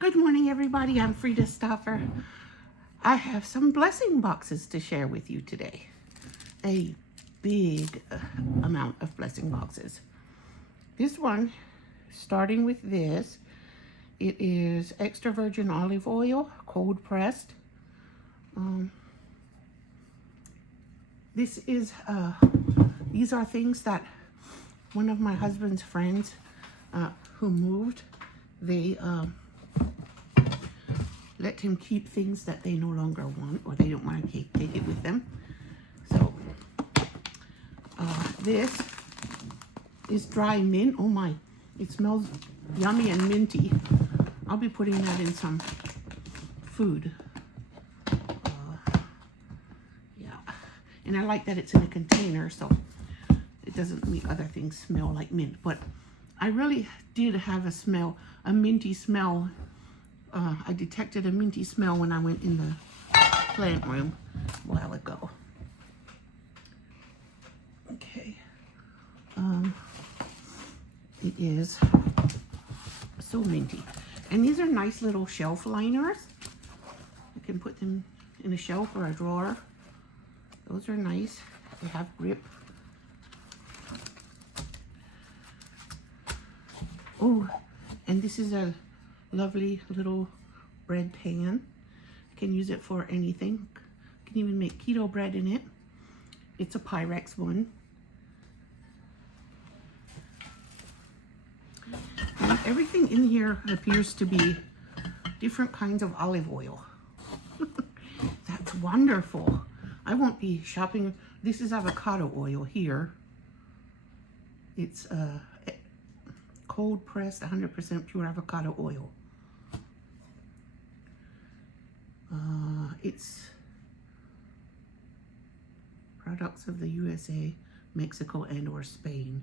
Good morning, everybody. I'm Frida Stoffer. I have some blessing boxes to share with you today. A big amount of blessing boxes. This one, starting with this, it is extra virgin olive oil, cold pressed. These are things that one of my husband's friends who moved, they let him keep things that they no longer want or they don't want to take it with them. So this is dry mint. Oh my, it smells yummy and minty. I'll be putting that in some food. Yeah, and I like that it's in a container so it doesn't make other things smell like mint. But I really did have a minty smell. I detected a minty smell when I went in the plant room a while ago. Okay. It is so minty. And these are nice little shelf liners. You can put them in a shelf or a drawer. Those are nice. They have grip. Oh, and this is a lovely little bread pan. You can use it for anything. You can even make keto bread in it. It's a Pyrex one. And everything in here appears to be different kinds of olive oil. That's wonderful. I won't be shopping. This is avocado oil here. It's cold pressed 100% pure avocado oil. It's products of the USA, Mexico, and or Spain.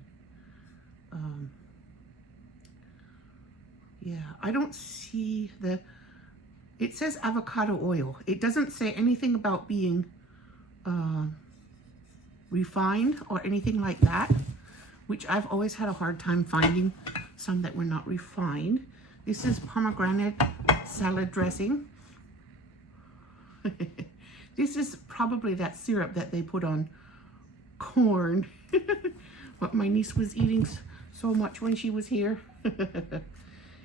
Yeah, I don't see it says avocado oil. It doesn't say anything about being refined or anything like that, which I've always had a hard time finding some that were not refined. This is pomegranate salad dressing. This is probably that syrup that they put on corn. But my niece was eating so much when she was here.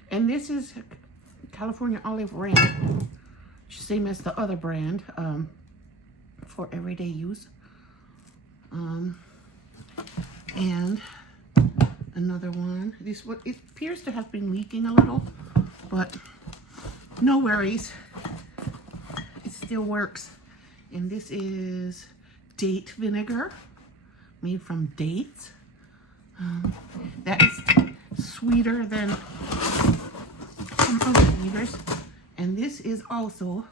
And this is California Olive Ranch, same as the other brand, for everyday use. And another one. This one, it appears to have been leaking a little, but no worries. It still works. And this is date vinegar, made from dates. That is sweeter than some other vinegars. And this is also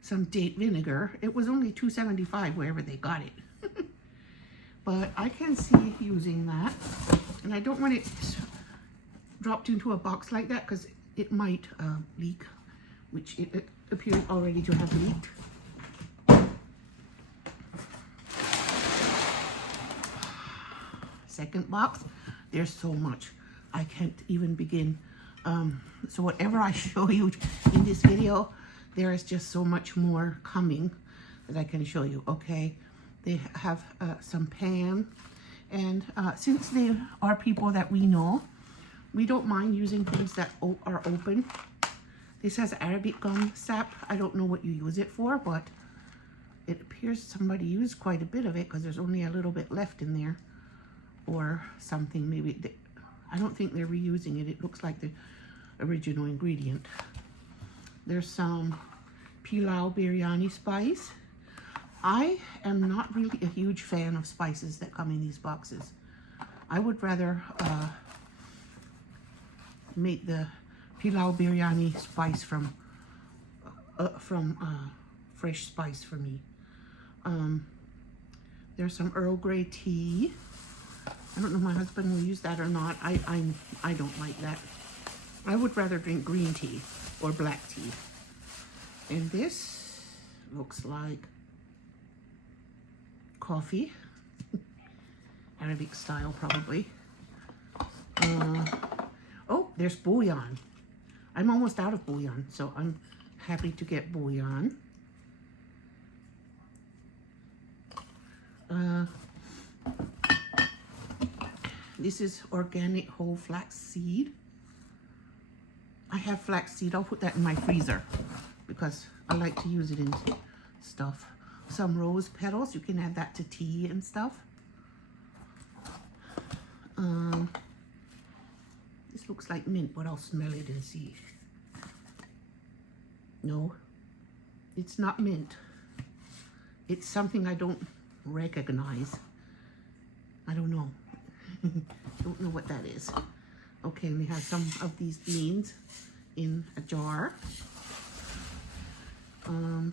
some date vinegar. It was only $2.75 wherever they got it. But I can see using that. And I don't want it dropped into a box like that because it might leak, which it appears already to have leaked. Second box, there's so much. I can't even begin. So whatever I show you in this video, there is just so much more coming that I can show you, okay? They have some pan, and since they are people that we know, we don't mind using things that are open. This has Arabic gum sap. I don't know what you use it for, but it appears somebody used quite a bit of it because there's only a little bit left in there, or something. Maybe I don't think they're reusing it. It looks like the original ingredient. There's some pilau biryani spice. I am not really a huge fan of spices that come in these boxes. I would rather make the pilau biryani spice from fresh spice for me. There's some Earl Grey tea. I don't know if my husband will use that or not. I don't like that. I would rather drink green tea or black tea. And this looks like coffee. Arabic style probably. Oh, there's bouillon. I'm almost out of bouillon, so I'm happy to get bouillon. This is organic whole flax seed. I have flax seed. I'll put that in my freezer because I like to use it in stuff. Some rose petals. You can add that to tea and stuff. This looks like mint, but I'll smell it and see. No, it's not mint. It's something I don't recognize. I don't know. Don't know what that is. Okay, we have some of these beans in a jar. And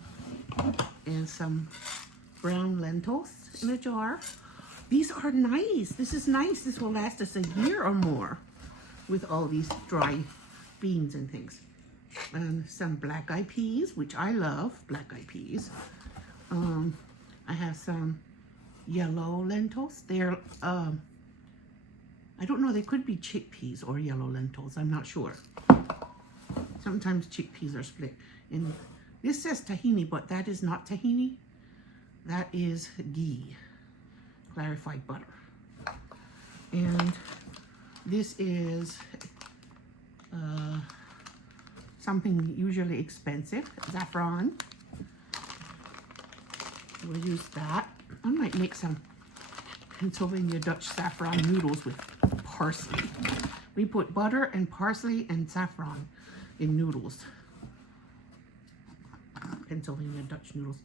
some brown lentils in a jar. These are nice. This is nice. This will last us a year or more with all these dry beans and things. And some black-eyed peas, which I love, black-eyed peas. I have some yellow lentils. They're, I don't know, they could be chickpeas or yellow lentils. I'm not sure. Sometimes chickpeas are split. And this says tahini, but that is not tahini. That is ghee, clarified butter. And this is something usually expensive, saffron. We'll use that. I might make some Pennsylvania Dutch saffron noodles with parsley. We put butter and parsley and saffron in noodles. Pennsylvania Dutch noodles.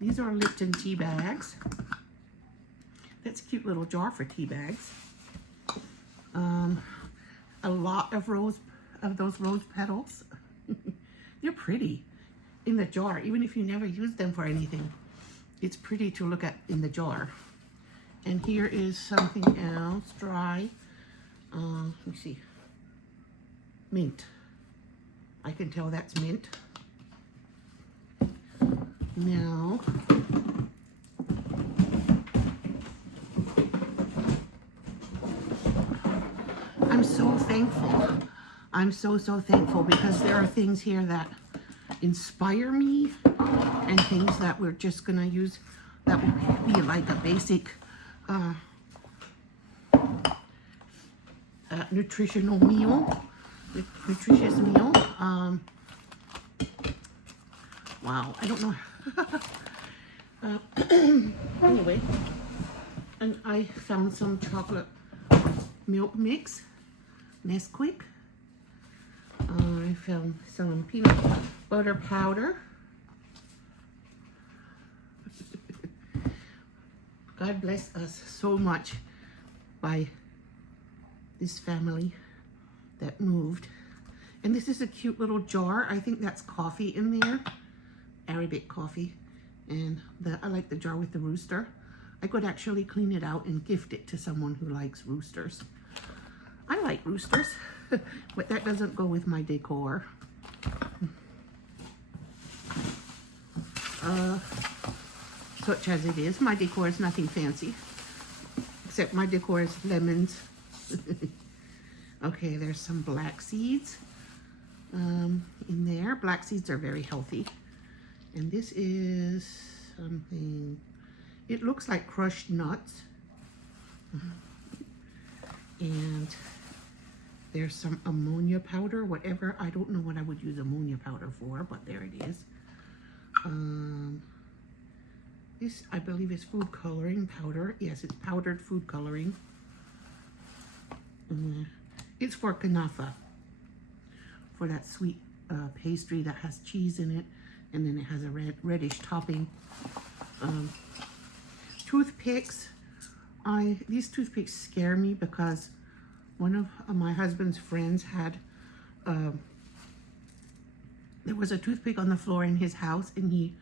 These are Lipton tea bags. That's a cute little jar for tea bags. A lot of those rose petals. They're pretty in the jar, even if you never use them for anything. It's pretty to look at in the jar. And here is something else, dry. Let me see. Mint. I can tell that's mint. Now, I'm so thankful. I'm so thankful because there are things here that inspire me and things that we're just gonna use that will be like a basic nutritional meal, nutritious meal. Wow, I don't know. Anyway, and I found some chocolate milk mix, Nesquik. I found some peanut butter powder. God bless us so much by this family that moved. And this is a cute little jar. I think that's coffee in there, Arabic coffee. And I like the jar with the rooster. I could actually clean it out and gift it to someone who likes roosters. I like roosters, but that doesn't go with my decor. Such as it is, my decor is nothing fancy, except my decor is lemons. Okay, there's some black seeds in there. Black seeds are very healthy. And this is something, it looks like crushed nuts. And there's some ammonia powder, whatever. I don't know what I would use ammonia powder for, but there it is. This, I believe, is food coloring powder. Yes, it's powdered food coloring. It's for kanafa, for that sweet pastry that has cheese in it, and then it has a reddish topping. Toothpicks. These toothpicks scare me because one of my husband's friends had, there was a toothpick on the floor in his house, and he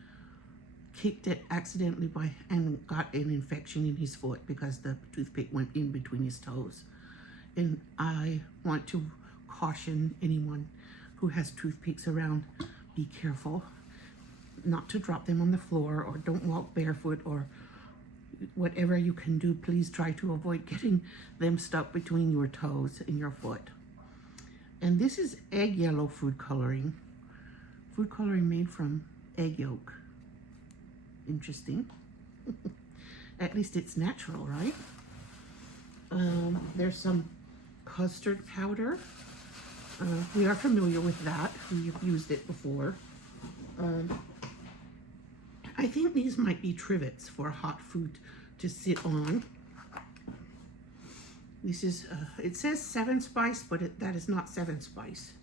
kicked it accidentally and got an infection in his foot because the toothpick went in between his toes. And I want to caution anyone who has toothpicks around, be careful not to drop them on the floor, or don't walk barefoot, or whatever you can do. Please try to avoid getting them stuck between your toes and your foot. And this is egg yellow food coloring. Food coloring made from egg yolk. Interesting. At least it's natural, right? There's some custard powder. We are familiar with that. We've used it before. I think these might be trivets for hot food to sit on. This is, it says 7 spice, but that is not 7 spice.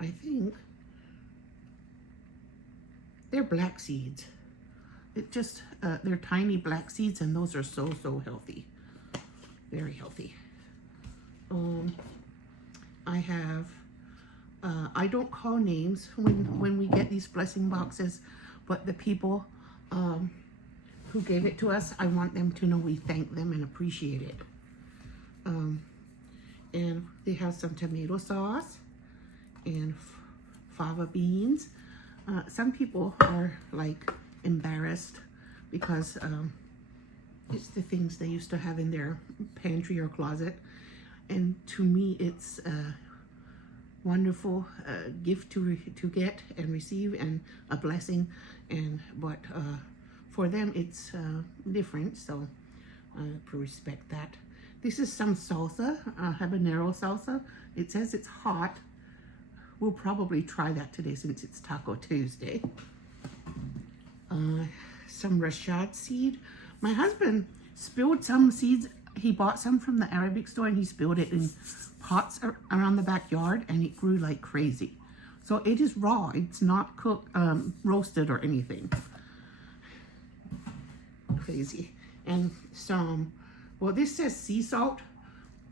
I think they're black seeds. It just, they're tiny black seeds, and those are so healthy. Very healthy. I have, I don't call names when we get these blessing boxes, but the people who gave it to us, I want them to know we thank them and appreciate it. And they have some tomato sauce and fava beans. Some people are like embarrassed because it's the things they used to have in their pantry or closet. And to me, it's a wonderful gift to get and receive, and a blessing. But for them, it's different, so I respect that. This is some salsa, habanero salsa. It says it's hot. We'll probably try that today since it's Taco Tuesday. Some rashad seed. My husband spilled some seeds. He bought some from the Arabic store, and he spilled it in pots around the backyard, and it grew like crazy. So it is raw. It's not cooked, roasted or anything. Crazy. And some, well, this says sea salt.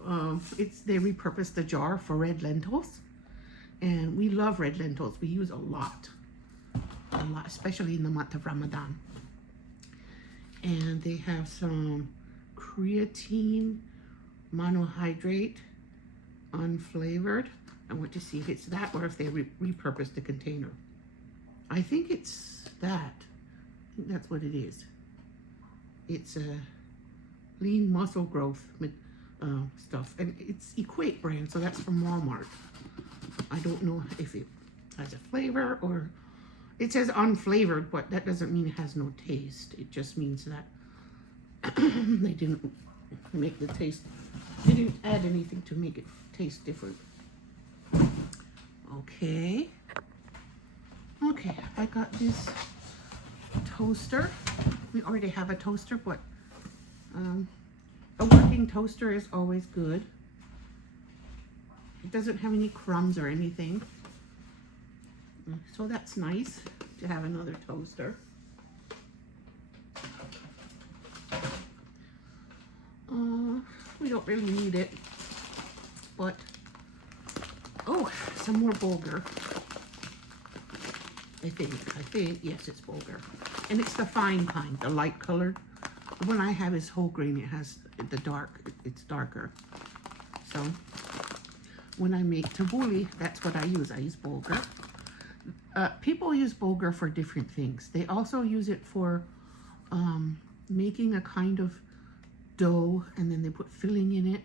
They repurposed the jar for red lentils, and we love red lentils. We use a lot, especially in the month of Ramadan. And they have some creatine monohydrate, unflavored. I want to see if it's that or if they repurposed the container. I think it's that. I think that's what it is. It's a lean muscle growth stuff, and it's Equate brand, so that's from Walmart. I don't know if it has a flavor, or it says unflavored, but that doesn't mean it has no taste. It just means that they didn't make the taste, they didn't add anything to make it taste different. Okay, I got this toaster. We already have a toaster, but a working toaster is always good. It doesn't have any crumbs or anything, so that's nice to have another toaster. We don't really need it, but oh, some more bulgur. I think, yes, it's bulgur. And it's the fine kind, the light colored. The one I have is whole grain. It has the dark, it's darker. So when I make tabbouleh, that's what I use. I use bulgur. People use bulgur for different things. They also use it for making a kind of dough, and then they put filling in it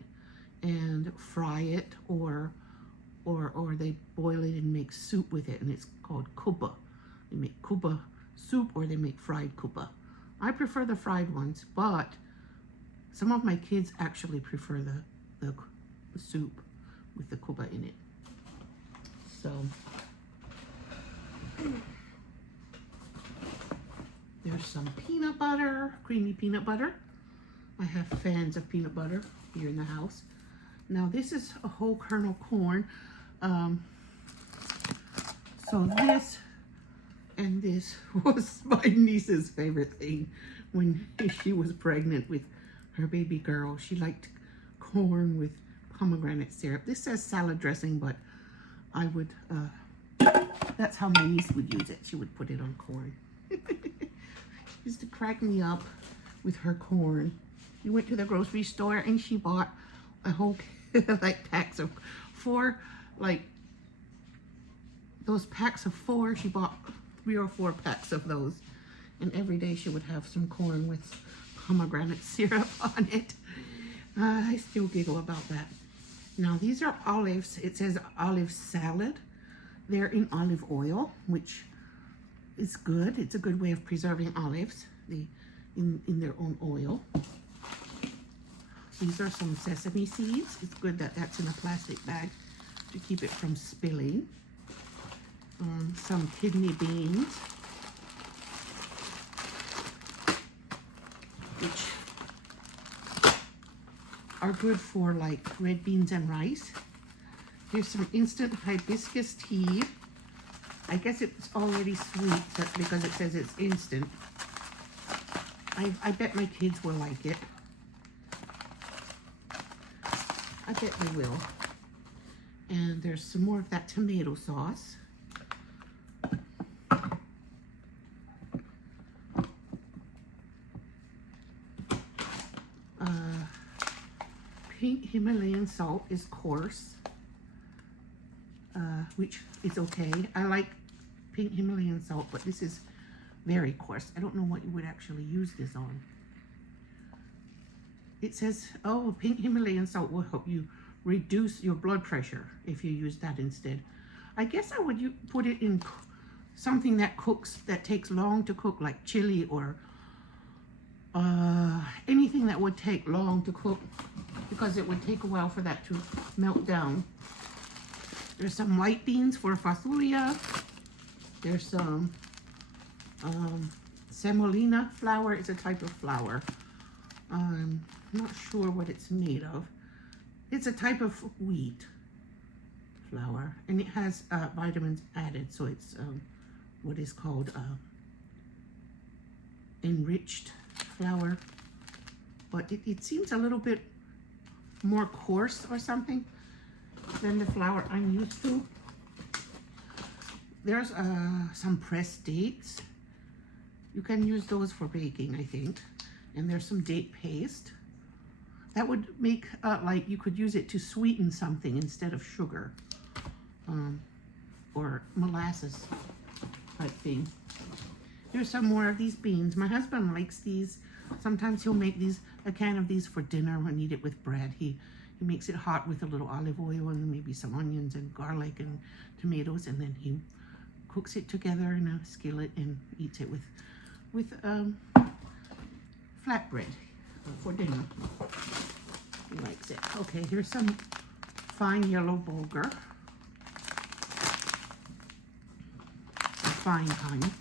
and fry it, or they boil it and make soup with it, and it's called kuba. They make kuba soup, or they make fried kuba. I prefer the fried ones, but some of my kids actually prefer the soup with the kuba in it. So there's some peanut butter, creamy peanut butter. I have fans of peanut butter here in the house. Now this is a whole kernel corn. So this and this was my niece's favorite thing when she was pregnant with her baby girl. She liked corn with pomegranate syrup. This says salad dressing, but I would, that's how my niece would use it. She would put it on corn. Used to crack me up with her corn. We went to the grocery store and she bought a whole like packs of 4, like those packs of 4. She bought 3 or 4 packs of those, and every day she would have some corn with pomegranate syrup on it. I still giggle about that. Now these are olives. It says olive salad. They're in olive oil, which is good. It's a good way of preserving olives in their own oil. These are some sesame seeds. It's good that that's in a plastic bag to keep it from spilling. Some kidney beans, which are good for like red beans and rice. Here's some instant hibiscus tea. I guess it's already sweet because it says it's instant. I bet my kids will like it. I bet they will. And there's some more of that tomato sauce. Pink Himalayan salt is coarse, which is okay. I like pink Himalayan salt, but this is very coarse. I don't know what you would actually use this on. It says, oh, pink Himalayan salt will help you reduce your blood pressure if you use that instead. I guess I would put it in something that cooks, that takes long to cook, like chili or anything that would take long to cook, because it would take a while for that to melt down. There's some white beans for fasulia. There's some semolina flour. It's a type of flour. I'm not sure what it's made of. It's a type of wheat flour, and it has vitamins added, so it's what is called enriched flour. But it seems a little bit more coarse or something than the flour I'm used to. There's some pressed dates. You can use those for baking, I think. And there's some date paste. That would make, like, you could use it to sweeten something instead of sugar. Or molasses type thing. Here's some more of these beans. My husband likes these. Sometimes he'll make a can of these for dinner and eat it with bread. He makes it hot with a little olive oil and maybe some onions and garlic and tomatoes, and then he cooks it together in a skillet and eats it with flatbread for dinner. He likes it. Okay, here's some fine yellow bulgur. Fine kind.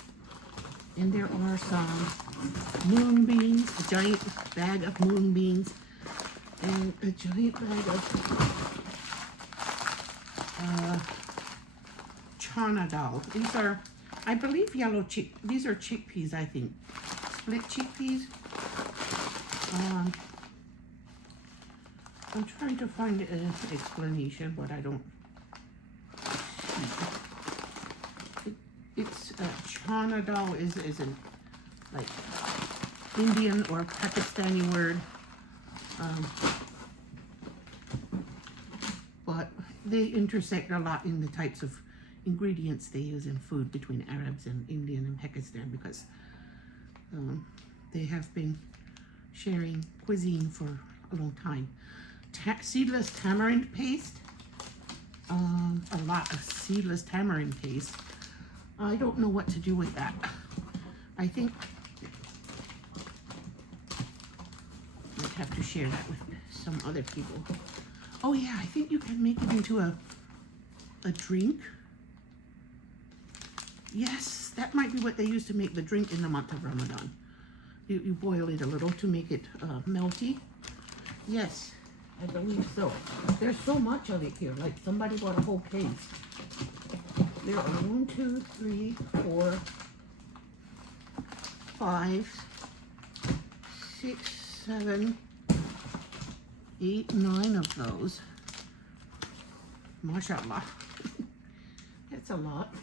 And there are some moon beans, a giant bag of moon beans, and a giant bag of chana dal. These are, I believe, these are chickpeas, I think. Split chickpeas. I'm trying to find an explanation, but I don't. It's chana dal is an like Indian or Pakistani word, but they intersect a lot in the types of ingredients they use in food between Arabs and Indian and Pakistan, because they have been sharing cuisine for a long time. Seedless tamarind paste, a lot of seedless tamarind paste. I don't know what to do with that. I think I'd have to share that with some other people. Oh yeah, I think you can make it into a drink. Yes, that might be what they use to make the drink in the month of Ramadan. You boil it a little to make it melty. Yes, I believe so. There's so much of it here, like somebody bought a whole case. There are 1, 2, 3, 4, 5, 6, 7, 8, 9 of those. Mashallah. That's a lot.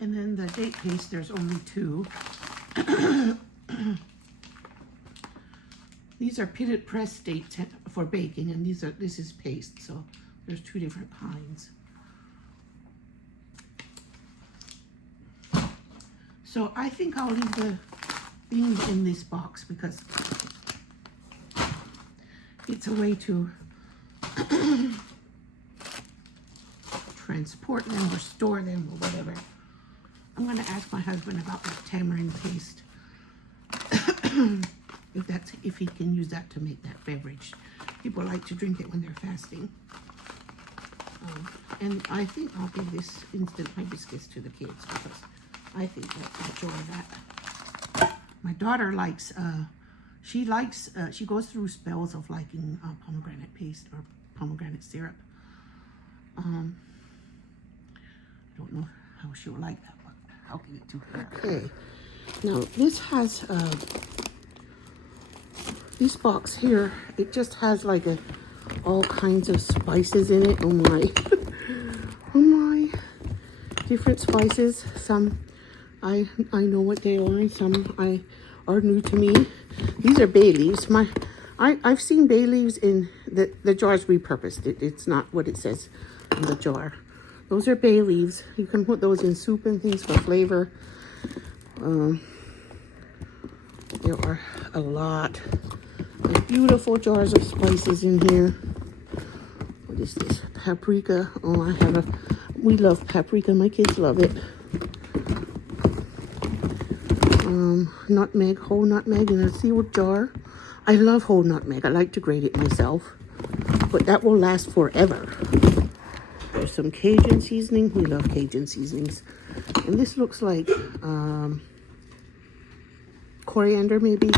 And then the date paste, there's only 2. These are pitted pressed dates for baking, and this is paste, so there's 2 different kinds. So I think I'll leave the beans in this box because it's a way to transport them or store them or whatever. I'm going to ask my husband about that tamarind paste. if he can use that to make that beverage. People like to drink it when they're fasting. And I think I'll give this instant hibiscus to the kids because I think that's enjoy that. My daughter likes, she goes through spells of liking pomegranate paste or pomegranate syrup. I don't know how she'll like that, but I'll give it to her. Okay, now this has, this box here, it just has like all kinds of spices in it. Oh my. Oh my. Different spices. Some I know what they are, and some are new to me. These are bay leaves. I've seen bay leaves in the jar's repurposed. It's not what it says in the jar. Those are bay leaves. You can put those in soup and things for flavor. There are a lot of beautiful jars of spices in here. What is this? Paprika. Oh, we love paprika. My kids love it. Nutmeg, whole nutmeg in a sealed jar. I love whole nutmeg. I like to grate it myself, but that will last forever. There's some Cajun seasoning. We love Cajun seasonings. And this looks like coriander, maybe.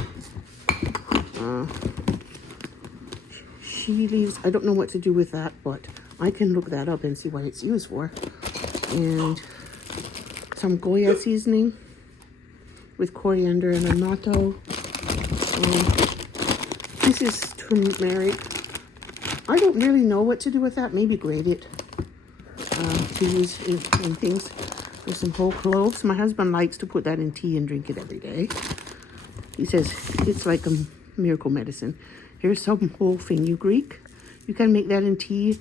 She leaves. I don't know what to do with that, but I can look that up and see what it's used for. And some Goya seasoning with coriander and annatto. This is turmeric. I don't really know what to do with that. Maybe grate it to use in things. There's some whole cloves. My husband likes to put that in tea and drink it every day. He says it's like a miracle medicine. Here's some whole fenugreek. You can make that in tea.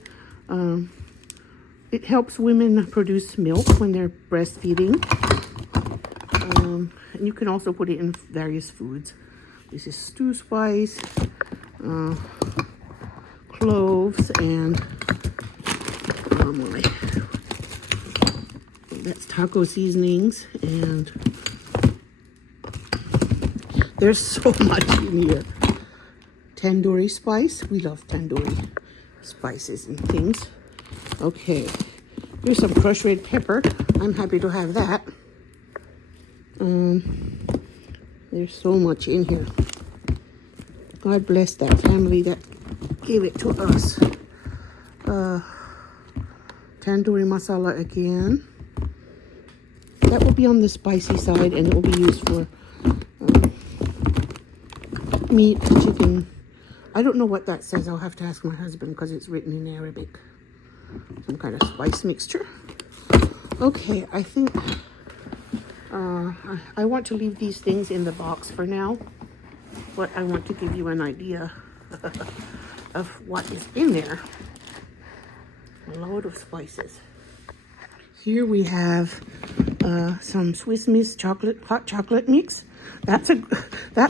It helps women produce milk when they're breastfeeding. And you can also put it in various foods. This is stew spice, cloves, and that's taco seasonings. And there's so much in here. Tandoori spice. We love tandoori spices and things. Okay, here's some crushed red pepper. I'm happy to have that. There's so much in here. God bless that family that gave it to us. Tandoori masala again. That will be on the spicy side, and it will be used for meat, chicken. I don't know what that says. I'll have to ask my husband because it's written in Arabic. Some kind of spice mixture. Okay, I think I want to leave these things in the box for now, but I want to give you an idea of what is in there. A load of spices. Here we have some Swiss Miss hot chocolate mix. That's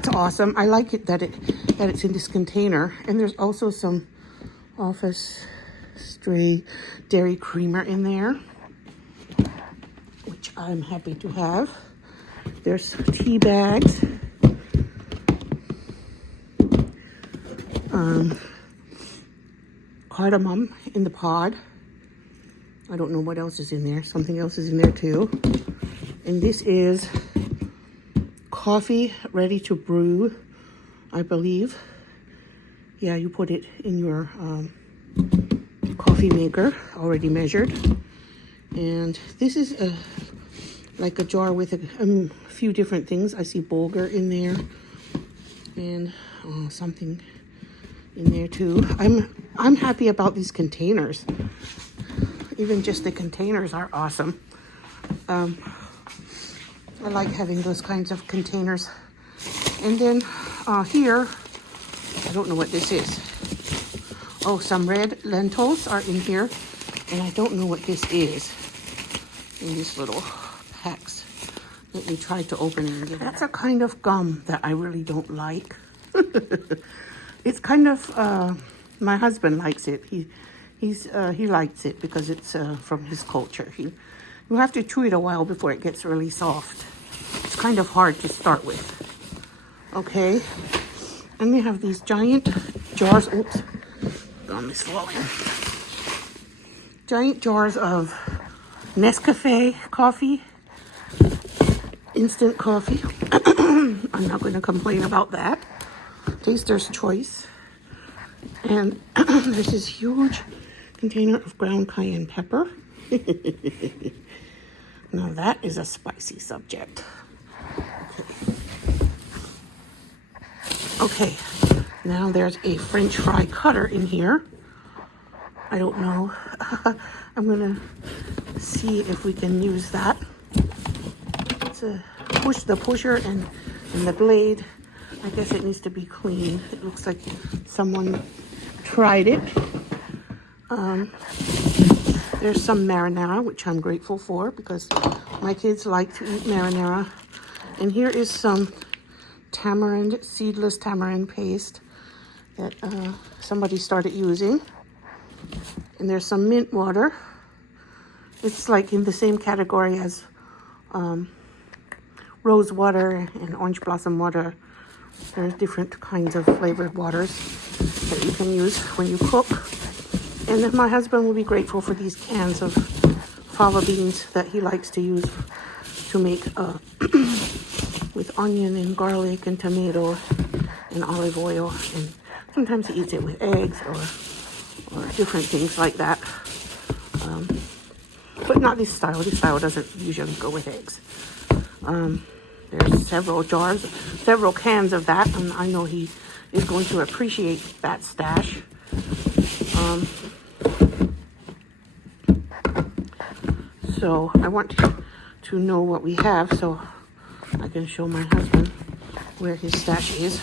awesome. I like it that it's in this container. And there's also some Office Stray dairy creamer in there, which I'm happy to have. There's tea bags. Cardamom in the pod. I don't know what else is in there. Something else is in there too. And this is coffee ready to brew, I believe. Yeah, you put it in your coffee maker, already measured. And this is like a jar with a few different things. I see bulgur in there and something in there too. I'm happy about these containers. Even just the containers are awesome. I like having those kinds of containers. And then here, I don't know what this is. Oh, some red lentils are in here. And I don't know what this is in these little packs. Let me try to open it and get it. That's a kind of gum that I really don't like. It's kind of my husband likes it. He likes it because it's from his culture. You have to chew it a while before it gets really soft. It's kind of hard to start with. Okay, and they have these giant jars. Oops, gum is falling. Giant jars of Nescafe coffee, instant coffee. I'm not going to complain about that. Taster's choice. And there's this huge container of ground cayenne pepper. Now that is a spicy subject. Okay, now there's a French fry cutter in here. I don't know. I'm gonna see if we can use that. It's a the pusher and the blade. I guess it needs to be clean. It looks like someone tried it. There's some marinara, which I'm grateful for because my kids like to eat marinara. And here is some tamarind, seedless tamarind paste that somebody started using. And there's some mint water. It's like in the same category as rose water and orange blossom water. There's different kinds of flavored waters that you can use when you cook. And then my husband will be grateful for these cans of fava beans that he likes to use to make with onion and garlic and tomato and olive oil. And sometimes he eats it with eggs or different things like that. But not this style. This style doesn't usually go with eggs. There's several cans of that, and I know he is going to appreciate that stash. So I want to know what we have so I can show my husband where his stash is.